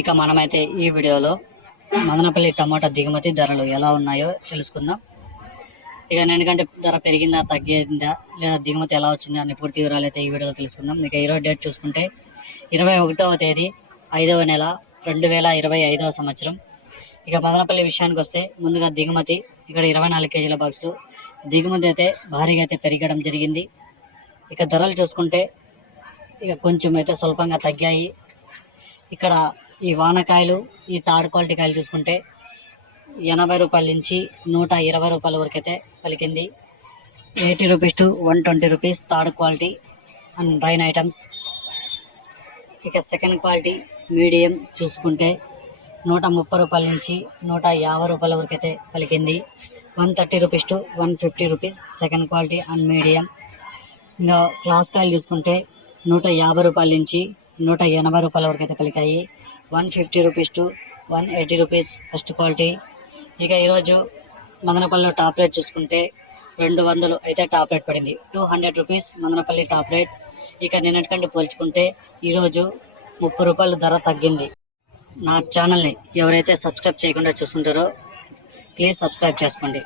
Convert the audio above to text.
ఇక మనమైతే ఈ వీడియోలో మదనపల్లి టమాటా దిగుమతి ధరలు ఎలా ఉన్నాయో తెలుసుకుందాం. ఇక ఎందుకంటే ధర పెరిగిందా తగ్గిందా లేదా దిగుమతి ఎలా వచ్చిందా అనే పూర్తి వివరాలు అయితే ఈ వీడియోలో తెలుసుకుందాం. ఇక ఈరోజు డేట్ చూసుకుంటే ఇరవై ఒకటవ తేదీ ఐదవ నెల రెండు వేల ఇరవై ఐదవ సంవత్సరం. ఇక మదనపల్లి విషయానికి వస్తే ముందుగా దిగుమతి ఇక్కడ ఇరవై నాలుగు కేజీల బాక్సులు. దిగుమతి అయితే భారీగా అయితే పెరగడం జరిగింది. ఇక ధరలు చూసుకుంటే ఇక కొంచెం అయితే స్వల్పంగా తగ్గాయి. ఇక్కడ ఈ వానకాయలు ఈ థర్డ్ క్వాలిటీ కాయలు చూసుకుంటే ఎనభై రూపాయల నుంచి నూట ఇరవై రూపాయల వరకు అయితే పలికింది. Eighty rupees to one twenty rupees third quality and drain items. ఇక సెకండ్ క్వాలిటీ మీడియం చూసుకుంటే నూట ముప్పై రూపాయల నుంచి నూట యాభై రూపాయల వరకు అయితే పలికింది. One thirty rupees to one fifty rupees second quality and medium. ఇంకా క్లాస్ కాయలు చూసుకుంటే నూట యాభై రూపాయల నుంచి నూట ఎనభై రూపాయల వరకు అయితే పలికాయి. One fifty rupees to one eighty rupees first quality. ఇక ఈరోజు మదనపల్లిలో టాప్ రేట్ చూసుకుంటే రెండు వందలు అయితే టాప్ రేట్ పడింది. Two hundred rupees Madanapalli top rate. ఇక నిన్నటికంటే పోల్చుకుంటే ఈరోజు ముప్పై రూపాయలు ధర తగ్గింది. నా ఛానల్ని ఎవరైతే సబ్స్క్రైబ్ చేయకుండా చూస్తుంటారో ప్లీజ్ సబ్స్క్రైబ్ చేసుకోండి.